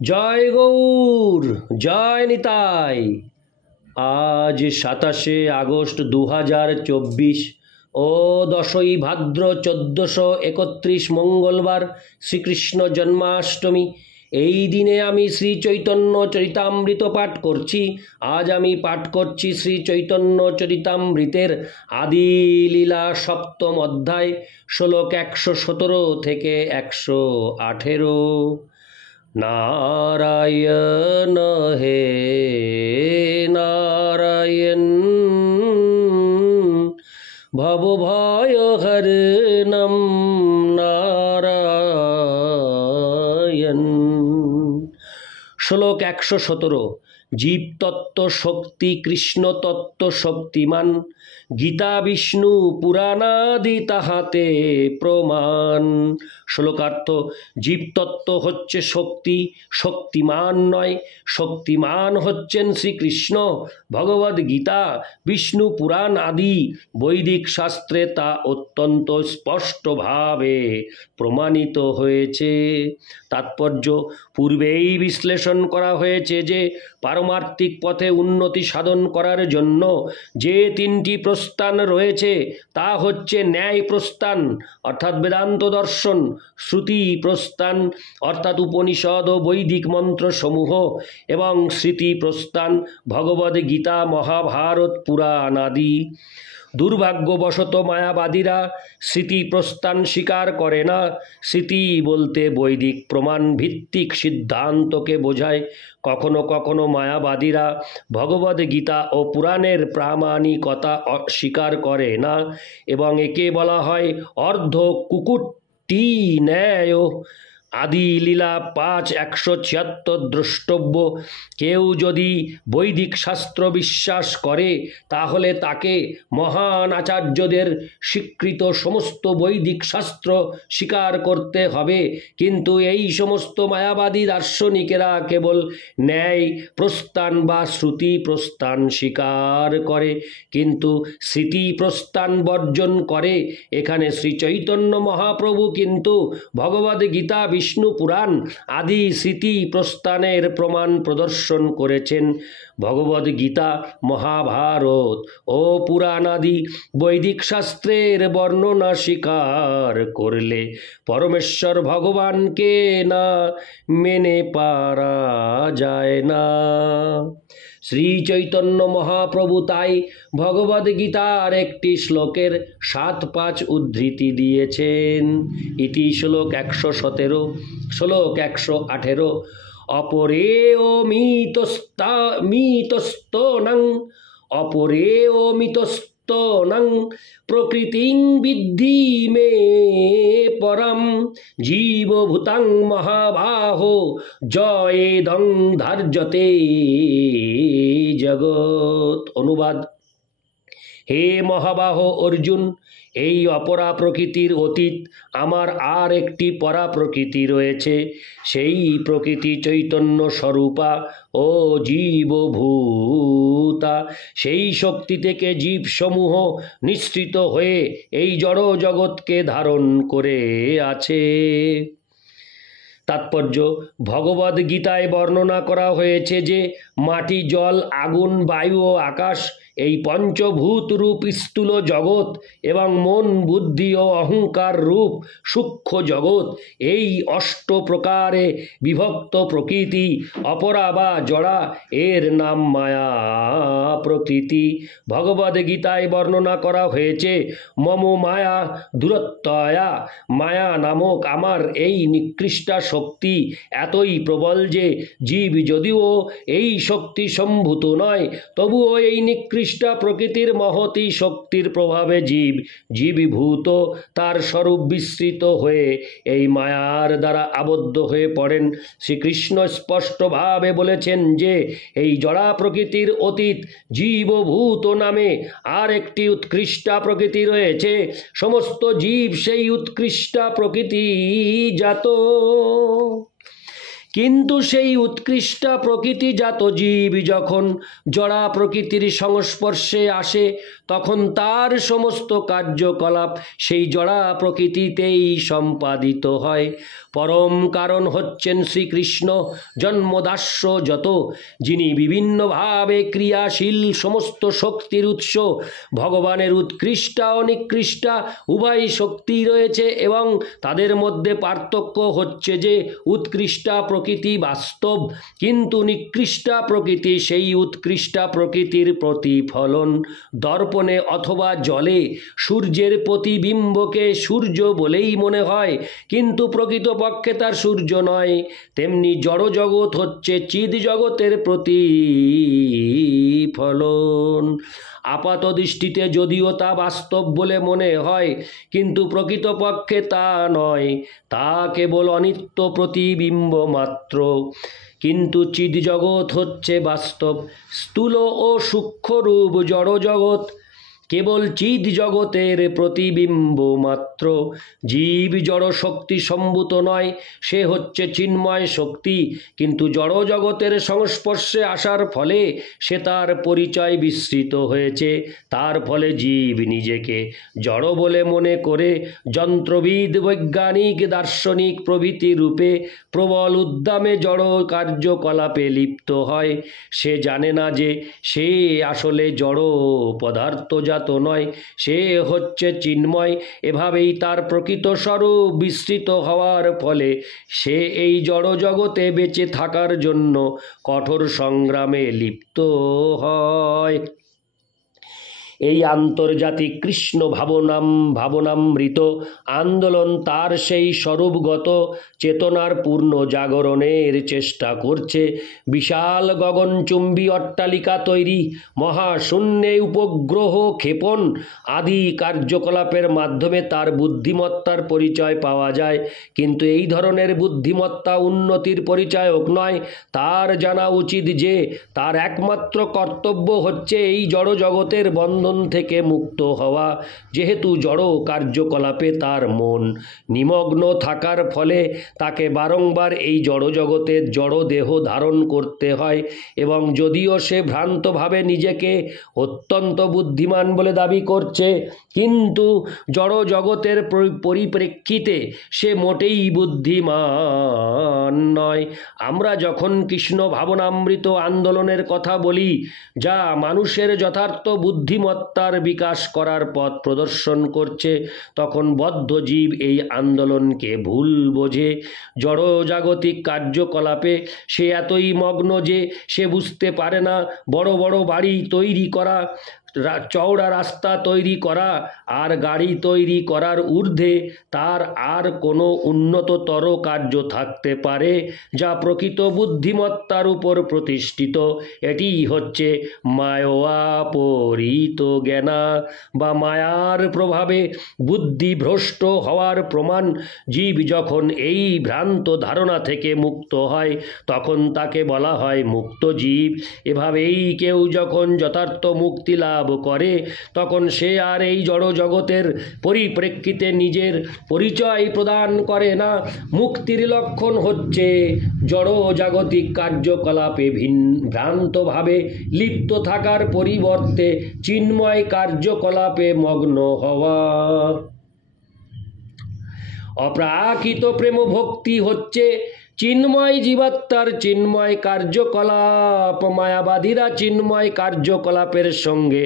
জয় গৌর, জয় নিতাই। আজ 27শে আগস্ট 2024 ও 10ই ভাদ্র 1431 মঙ্গলবার, শ্রীকৃষ্ণ জন্মাষ্টমী। এই দিনে আমি শ্রী চৈতন্য চরিতামৃত পাঠ করছি। আজ আমি পাঠ করছি শ্রী চৈতন্য চরিতামৃতের আদি লীলা সপ্তম অধ্যায়, শ্লোক 117 থেকে 118। नारायण हे नारायण भवभयहरणं नारायण। श्लोक 117। জীব তত্ত্ব শক্তি, কৃষ্ণ তত্ত্ব শক্তিমান, গীতা বিষ্ণু পুরাণাদি তাহাতে প্রমাণ। শ্লোকার্থ: জীবতত্ত্ব হচ্ছে শক্তি, শক্তিমান নয়। শক্তিমান হচ্ছেন শ্রীকৃষ্ণ। ভগবদ গীতা, বিষ্ণু পুরাণ আদি বৈদিক শাস্ত্রে তা অত্যন্ত স্পষ্টভাবে প্রমাণিত হয়েছে। তাৎপর্য: পূর্বেই বিশ্লেষণ করা হয়েছে যে পারমার্থিক পথে উন্নতি সাধন করার জন্য যে তিনটি প্রস্থান রয়েছে তা হচ্ছে ন্যায় প্রস্থান অর্থাৎ বেদান্ত দর্শন, শ্রুতি প্রস্থান অর্থাৎ উপনিষদ ও বৈদিক মন্ত্রসমূহ, এবং স্মৃতি প্রস্থান ভগবদ গীতা, মহাভারত, পুরাণ আদি। দুর্ভাগ্যবশত মায়াবাদীরা স্মৃতি প্রস্থান স্বীকার করে না। স্মৃতি বলতে বৈদিক প্রমাণ ভিত্তিক সিদ্ধান্তকে বোঝায়। কখনো কখনো মায়াবাদীরা ভগবদ গীতা ও পুরাণের প্রামাণিকতা স্বীকার করে না এবং একে বলা হয় অর্ধ কুকুট্টি ন্যায়। আদি লীলা 5:176 দ্রষ্টব্য। কেউ যদি বৈদিক শাস্ত্র বিশ্বাস করে তাহলে তাকে মহান আচার্যদের স্বীকৃত সমস্ত বৈদিক শাস্ত্র স্বীকার করতে হবে। কিন্তু এই সমস্ত মায়াবাদী দার্শনিকেরা কেবল ন্যায় প্রস্থান বা শ্রুতি প্রস্থান স্বীকার করে, কিন্তু স্মৃতি প্রস্থান বর্জন করে। এখানে শ্রী চৈতন্য মহাপ্রভু কিন্তু ভগবদ গীতা, বিষ্ণু পুরাণ আদি স্মৃতি প্রস্থানের প্রমাণ প্রদর্শন করেছেন। ভগবদ গীতা, মহাভারত ও পুরাণ আদি বৈদিক শাস্ত্রের বর্ণনা স্বীকার করলে পরমেশ্বর ভগবানকে না মেনে পারা যায় না। শ্রী চৈতন্য মহাপ্রভু তাই ভগবদ গীতার একটি শ্লোকের 7-5 উদ্ধৃতি দিয়েছেন। ইতি শ্লোক 117। শ্লোক 118। অপরেও মিতস্তনং অপরেও মিতস্তনং প্রকৃতিং বিদ্ধি মে পরম জীবভূতাং মহাবাহো জয়েদং ধার্যতে জগৎ। অনুবাদ: হে মহাবাহ অর্জুন, এই অপরা প্রকৃতির অতীত আমার আর একটি পরা প্রকৃতি রয়েছে। সেই প্রকৃতি চৈতন্য স্বরূপা ও জীবভূতা। সেই শক্তি থেকে জীবসমূহ নিঃসৃত হয়ে এই জড় জগৎকে ধারণ করে আছে। তাৎপর্য: ভগবদ গীতায় বর্ণনা করা হয়েছে যে মাটি, জল, আগুন, বায়ু ও আকাশ, এই পঞ্চভূত রূপ স্থূল জগৎ এবং মন, বুদ্ধি ও অহংকার রূপ সূক্ষ্ম জগৎ, এই 8 প্রকারে বিভক্ত প্রকৃতি, অপরা বা জড়া, এর নাম মায়া প্রকৃতি। ভগবদ গীতায় বর্ণনা করা হয়েছে মম মায়া দুরত্যয়া। মায়া নামক আমার এই নিকৃষ্টা শক্তি এতই প্রবল যে জীব যদিও এই শক্তি সম্ভূত নয়, তবুও এই নিকৃষ্টা প্রকৃতির মহতী শক্তির প্রভাবে জীবীভূত, তার স্বরূপ বিস্মৃত হয়ে এই মায়ার দ্বারা আবদ্ধ হয়ে পড়েন। শ্রীকৃষ্ণ স্পষ্টভাবে বলেছেন যে এই জড়া প্রকৃতির অতীত জীবভূত নামে আর একটি উৎকৃষ্টা প্রকৃতি রয়েছে। সমস্ত জীব সেই উৎকৃষ্টা প্রকৃতি জাত। কিন্তু সেই উৎকৃষ্টা প্রকৃতিজাত জীব যখন জড়া প্রকৃতির সংস্পর্শে আসে তখন তার সমস্ত কার্যকলাপ সেই জড়া প্রকৃতিতেই সম্পাদিত হয়। পরম কারণ হচ্ছেন শ্রীকৃষ্ণ জন্মদাস্য যত, যিনি বিভিন্নভাবে ক্রিয়াশীল সমস্ত শক্তির উৎস। ভগবানের উৎকৃষ্টা ও নিকৃষ্টা উভয় শক্তি রয়েছে এবং তাদের মধ্যে পার্থক্য হচ্ছে যে উৎকৃষ্টা প্রকৃতি বাস্তব, কিন্তু নিকৃষ্টা প্রকৃতি সেই উৎকৃষ্টা প্রকৃতির প্রতিফলন। দর্পণে অথবা জলে সূর্যের প্রতিবিম্বকে সূর্য বলেই মনে হয়, কিন্তু প্রকৃতপক্ষে তার সূর্য নয়। তেমনি জড়জগৎ হচ্ছে চিদ জগতের প্রতিফলন। আপাত দৃষ্টিতে যদিও তা বাস্তব বলে মনে হয়, কিন্তু প্রকৃতপক্ষে তা নয়, তা কেবল অনিত্য প্রতিবিম্ব মাত্র। কিন্তু চিদ জগৎ হচ্ছে বাস্তব। স্থূল ও সূক্ষ্মরূপ জড়জগৎ কেবল চিদ জগতের প্রতিবিম্ব মাত্র। জীব জড় শক্তি সম্ভূত নয়, সে হচ্ছে চিন্ময় শক্তি, কিন্তু জড় জগতের সংস্পর্শে আসার ফলে সে তার পরিচয় বিস্মৃত হয়েছে। তার ফলে জীব নিজেকে জড় বলে মনে করে যন্ত্রবিদ, বৈজ্ঞানিক, দার্শনিক প্রভৃতি রূপে প্রবল উদ্দামে জড় কার্যকলাপে লিপ্ত হয়। সে জানে না যে সে আসলে জড় পদার্থজাত নয়, সে হচ্ছে চিন্ময়। এভাবেই তার প্রকৃত স্বরূপ বিস্মৃত হওয়ার ফলে সে এই জড় জগতে বেঁচে থাকার জন্য কঠোর সংগ্রামে লিপ্ত হয়। এই আন্তর্জাতিক কৃষ্ণ ভাবনামৃত আন্দোলন তার সেই স্বরূপগত চেতনার পূর্ণ জাগরণের চেষ্টা করছে। বিশাল গগনচুম্বী অট্টালিকা তৈরি, মহাশূন্যে উপগ্রহ ক্ষেপণ আদি কার্যকলাপের মাধ্যমে তার বুদ্ধিমত্তার পরিচয় পাওয়া যায়। কিন্তু এই ধরনের বুদ্ধিমত্তা উন্নতির পরিচায়ক নয়। তার জানা উচিত যে তার একমাত্র কর্তব্য হচ্ছে এই জড় জগতের বন্ধন থেকে মুক্ত হওয়া। যেহেতু জড় কার্যকলাপে তার মন নিমগ্ন থাকার ফলে তাকে বারংবার এই জড় জগতের জড় দেহ ধারণ করতে হয়, এবং যদিও সে ভ্রান্তভাবে নিজেকে অত্যন্ত বুদ্ধিমান বলে দাবি করছে, কিন্তু জড় জগতের পরিপ্রেক্ষিতে সে মোটেই বুদ্ধিমান নয়। আমরা যখন কৃষ্ণ ভাবনামৃত আন্দোলনের কথা বলি, যা মানুষের যথার্থ বুদ্ধিমত্তার বিকাশ করার পথ প্রদর্শন করছে, তখন বদ্ধ জীব এই আন্দোলনকে ভুল বোঝে। জড়জাগতিক কার্যকলাপে সে এতই মগ্ন যে সে বুঝতে পারে না বড় বড় বাড়ি তৈরি করা, চওড়া রাস্তা তৈরি করা আর গাড়ি তৈরি করার ঊর্ধ্বে তার আর কোনো উন্নততর কার্য থাকতে পারে যা প্রকৃত বুদ্ধিমত্তার উপর প্রতিষ্ঠিত। এটি হচ্ছে মায়োয়াপরিত জ্ঞানা বা মায়ার প্রভাবে বুদ্ধিভ্রষ্ট হওয়ার প্রমাণ। জীব যখন এই ভ্রান্ত ধারণা থেকে মুক্ত হয়, তখন তাকে বলা হয় মুক্ত জীব। এভাবেই কেউ যখন যথার্থ মুক্তি লাভ করে, তখন সে আর এই জড় জগতের পরিপ্রেক্ষিতে নিজের পরিচয় প্রদান করে না। মুক্তির লক্ষণ হচ্ছে জড় জাগতিক কার্যকলাপে ভ্রান্তভাবে লিপ্ত থাকার পরিবর্তে চিন্ময় কার্যকলাপে মগ্ন হওয়া। অপ্রাকৃত প্রেম ভক্তি হচ্ছে চিন্ময় জীবাত্মার চিন্ময় কার্যকলাপ। মায়াবাদীরা চিন্ময় কার্যকলাপের সঙ্গে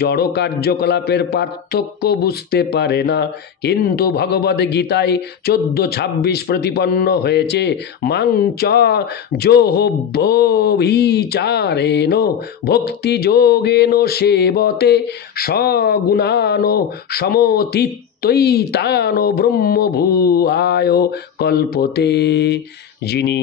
জড় কার্যকলাপের পার্থক্য বুঝতে পারে না, কিন্তু ভগবদ গীতায় 14:26 প্রতিপন্ন হয়েছে, মাং চ যোহব্যভিচারেণ ভক্তি যোগেন সেবতে সগুণানো সমতীত তৈতান ব্রহ্মভূয়ায় কল্পতে। যিনি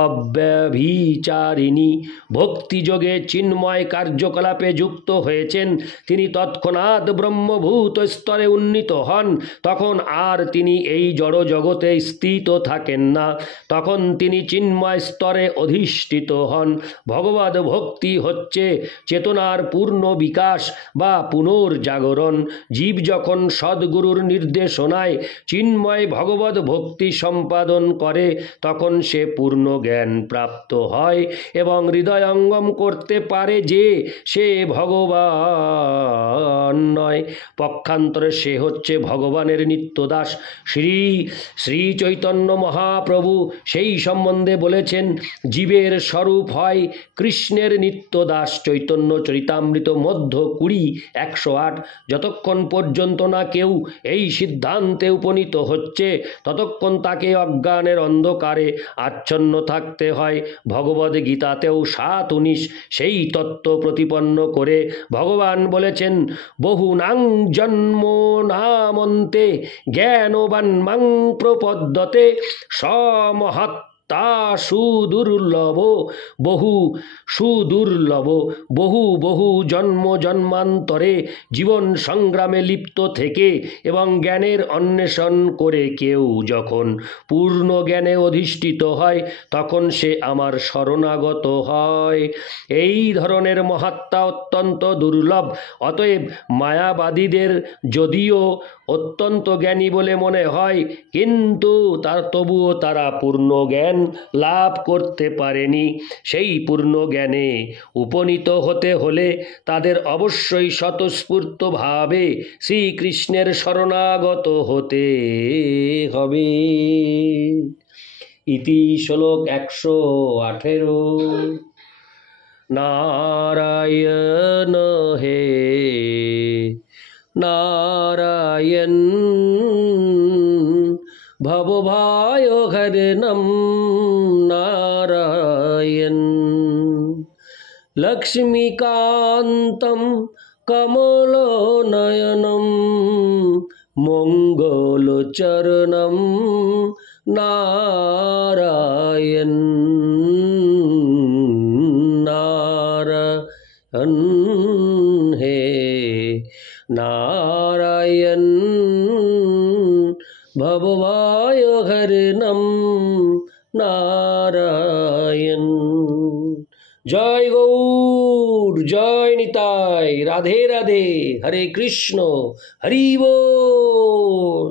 অব্যভিচারিণী ভক্তিযোগে চিন্ময় কার্যকলাপে যুক্ত হয়েছেন, তিনি তৎক্ষণাৎ ব্রহ্মভূত স্তরে উন্নীত হন। তখন আর তিনি এই জড় জগতে স্থিত থাকেন না, তখন তিনি চিন্ময় স্তরে অধিষ্ঠিত হন। ভগবদ ভক্তি হচ্ছে চেতনার পূর্ণ বিকাশ বা পুনর্জাগরণ। জীব যখন সদ্গুরুর নির্দেশনায় চিন্ময় ভগবদ ভক্তি সম্পাদন করে, তখন তখন সে পূর্ণ জ্ঞান প্রাপ্ত হয় এবং হৃদয়ঙ্গম করতে পারে যে সে ভগবান নয়। পক্ষান্তরে সে হচ্ছে ভগবানের নিত্যদাস। শ্রী শ্রী চৈতন্য মহাপ্রভু সেই সম্বন্ধে বলেছেন, জীবের স্বরূপ হয় কৃষ্ণের নিত্যদাস। চৈতন্য চরিতামৃত মধ্য 20:108। যতক্ষণ পর্যন্ত না কেউ এই সিদ্ধান্তে উপনীত হচ্ছে ততক্ষণ তাকে অজ্ঞানের অন্ধকারে আচ্ছন্ন থাকতে হয়। ভগবদ্ গীতাতেও 7:19 সেই তত্ত্ব প্রতিপন্ন করে ভগবান বলেছেন, বহুনাং জন্ম নামন্তে জ্ঞানবান মাং প্রপদ্যতে সমহাত্মা সুদুর্লভ। বহু জন্ম জন্মান্তরে জীবন সংগ্রামে লিপ্ত থেকে এবং জ্ঞানের অন্বেষণ করে কেউ যখন পূর্ণ জ্ঞানে অধিষ্ঠিত হয় তখন সে আমার শরণাগত হয়। এই ধরনের মহাত্মা অত্যন্ত দুর্লভ। অতএব মায়াবাদীদের যদিও অত্যন্ত জ্ঞানী বলে মনে হয়, কিন্তু তবুও তারা পূর্ণ জ্ঞান লাভ করতে পারেনি। সেই পূর্ণ জ্ঞানে উপনীত হতে হলে তাদের অবশ্যই স্বতঃস্ফূর্তভাবে শ্রীকৃষ্ণের শরণাগত হতে হবে। ইতি শ্লোক 118। নারায়ণ হে নারায়ণ ভবভায় হরণম নারায়ণ লক্ষ্মীকান্তম কমলনয়নম মঙ্গলচরণম নারায়ণ নারায়ণ হে নারায়ণ ভবভায় হরণম নারায়ণ। জয় গৌর, জয় নিতাই, রাধে রাধে, হরে কৃষ্ণ, হরি বল।